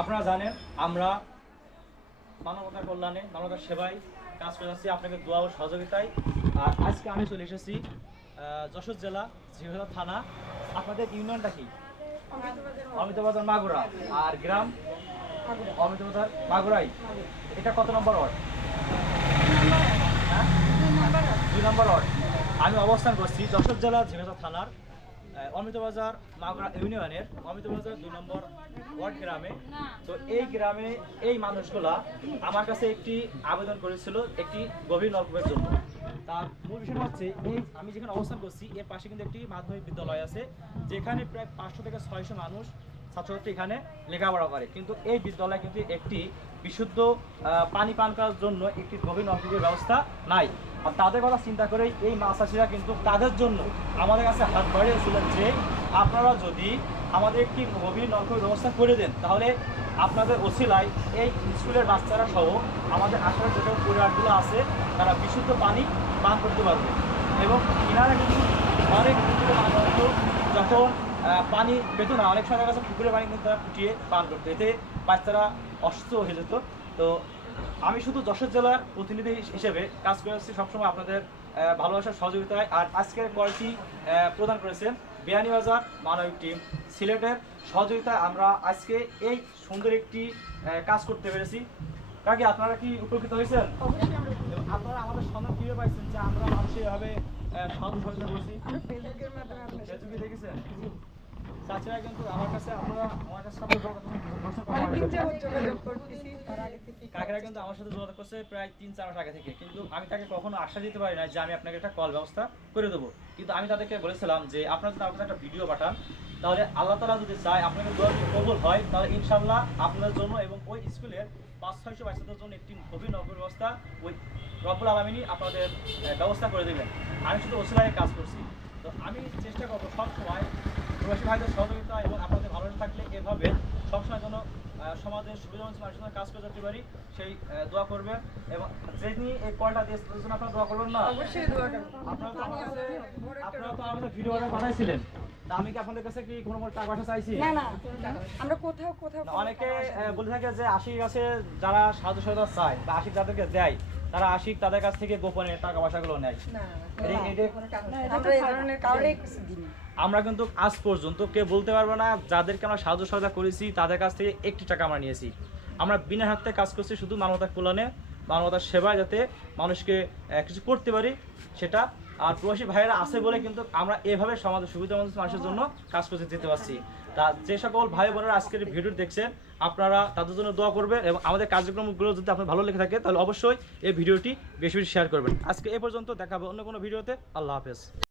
আপনারা জানেন আমরা মানবতার কল্যাণে মানবতার সেবায় কাজ করে যাচ্ছি আপনাদের দোয়া ও সহযোগিতায়। আর আজকে আমি চলে এসেছি যশোর জেলা ঝিনাইদহ থানা। আপনাদের ইউনিয়নটা কি? অমিতাবাজার মাগুরা। আর গ্রাম অমিতাবাজার মাগুরাই। এটা কত নম্বর ওয়ার্ড? 2 নম্বর ওয়ার্ড। আমি অবস্থান করছি যশোর জেলা ঝিনাইদহ থানার অমিতাবাজার মাগুরা ইউনিয়নের অমিতাবাজার 2 নম্বর ওয়ার্ড গ্রামে। তো এই গ্রামে এই মানুষগুলা আমার কাছে একটি আবেদন করেছিল একটি গভীর নলকূপের জন্য। তার মূল বিষয়টা হচ্ছে এই আমি যেখানে অবস্থান করছি এর পাশে কিন্তু একটি মাধ্যমিক বিদ্যালয় আছে, যেখানে প্রায় 500 থেকে 600 মানুষ ছাত্রছাত্রী এখানে লেখাপড়া করে। কিন্তু এই বিদ্যালয়ে কিন্তু একটি বিশুদ্ধ পানি পান করার জন্য একটি গভীর নলকূপের ব্যবস্থা নাই। আর তাদের কথা চিন্তা করে এই মাছ চাষিরা কিন্তু তাদের জন্য আমাদের কাছে হাত বাড়িয়েছিলেন যে আপনারা যদি আমাদের একটি গভীর নলকূপের ব্যবস্থা করে দেন তাহলে আপনাদের ওসিলায় এই স্কুলের বাচ্চারা সহ আমাদের আশেপাশে যেসব পরিবারগুলো আছে তারা বিশুদ্ধ পানি পান করতে পারবে। এবং কিনারা কিন্তু অনেক যখন পানি পেত না, অনেক সময় কাছে পুকুরের পানি কিন্তু তারা ফুটিয়ে পান করতো, এতে বাচ্চারা অসুস্থ হয়ে যেত। তো আমি শুধু যশোর জেলার প্রতিনিধি হিসেবে কাজ করে আসছি সবসময় আপনাদের ভালোবাসার সহযোগিতায়। আর আজকের কলটি প্রদান করেছেন বিয়ানীবাজার মানবিক টিম সিলেটের সহযোগিতায় আমরা আজকে এই সুন্দর একটি কাজ করতে পেরেছি। কাকি আপনারা কি উপকৃত হয়েছেন? আপনারা আমাদের সন্ধান কীভাবে পাইছেন যে আমরা মানুষের এভাবে সহযোগিতা করছি? ফেসবুকে দেখেছেন? তাছাড়া কিন্তু আমার কাছে কাকেরা কিন্তু আমার সাথে যোগাযোগ করছে প্রায় 3-4 মাস আগে থেকে, কিন্তু আমি তাকে কখনো আশ্বাস দিতে পারি না যে আমি আপনাকে একটা কল ব্যবস্থা করে দেবো। কিন্তু আমি তাদেরকে বলেছিলাম যে আপনারা যদি আপনার একটা ভিডিও পাঠান তাহলে আল্লাহ তাআলা যদি চায় আপনাদের দোয়া যদি কবুল হয় তাহলে ইনশাআল্লাহ আপনাদের জন্য এবং ওই স্কুলের 500-600 বাচ্চাদের জন্য একটি গভীর নলকূপের ব্যবস্থা ওই রব্বুল আলামিনই আপনাদের ব্যবস্থা করে দেবেন। আমি শুধু ওসিলায় কাজ করছি। তো আমি চেষ্টা করবো সবসময় প্রবাসী ভাইদের সহযোগিতা এবং আপনাদের ভালো থাকলে এভাবে সবসময় যেন সমাজের সুবিধাবঞ্চিত মানুষের জন্য কাজ করে যেতে পারি সেই দোয়া করবেন। এবং যিনি এই কলটা দিয়েছে তাদের জন্য আপনারা দোয়া করবেন না? অবশ্যই দোয়া করবেন। আপনারা তো আমাদের ভিডিও অর্ডার বানাইছিলেন, তা আমি কি আপনাদের কাছে কি কোনো টাকা পয়সা চাইছি? না না, আমরা কোথাও অনেকে বলে থাকে যে আশিক কাছে যারা সাহায্য সহায়তা চায় বা আশিক যাদেরকে দেয় তারা আশিক তাদের কাছ থেকে গোপনে টাকা পয়সাগুলো নেয়। আমরা কিন্তু আজ পর্যন্ত কেউ বলতে পারবো না যাদেরকে আমরা সাহায্য সহায়তা করেছি তাদের কাছ থেকে একটি টাকা আমরা নিয়েছি। আমরা বিনা হাতে কাজ করছি শুধু মানবতার কল্যাণে মানবতার সেবায়, যাতে মানুষকে কিছু করতে পারি সেটা। আর প্রবাসী ভাইয়েরা আছে বলে কিন্তু আমরা এভাবে সমাজের সুবিধাবঞ্চিত মানুষের জন্য কাজ করতে যেতে পারছি। তা যে সকল ভাই বোনেরা আজকের ভিডিও দেখছেন আপনারা তাদের জন্য দোয়া করবেন এবং আমাদের কার্যক্রমগুলো যদি আপনার ভালো লেগে থাকে তাহলে অবশ্যই এই ভিডিওটি বেশি বেশি শেয়ার করবেন। আজকে এ পর্যন্ত, দেখা হবে অন্য কোনো ভিডিওতে। আল্লাহ হাফেজ।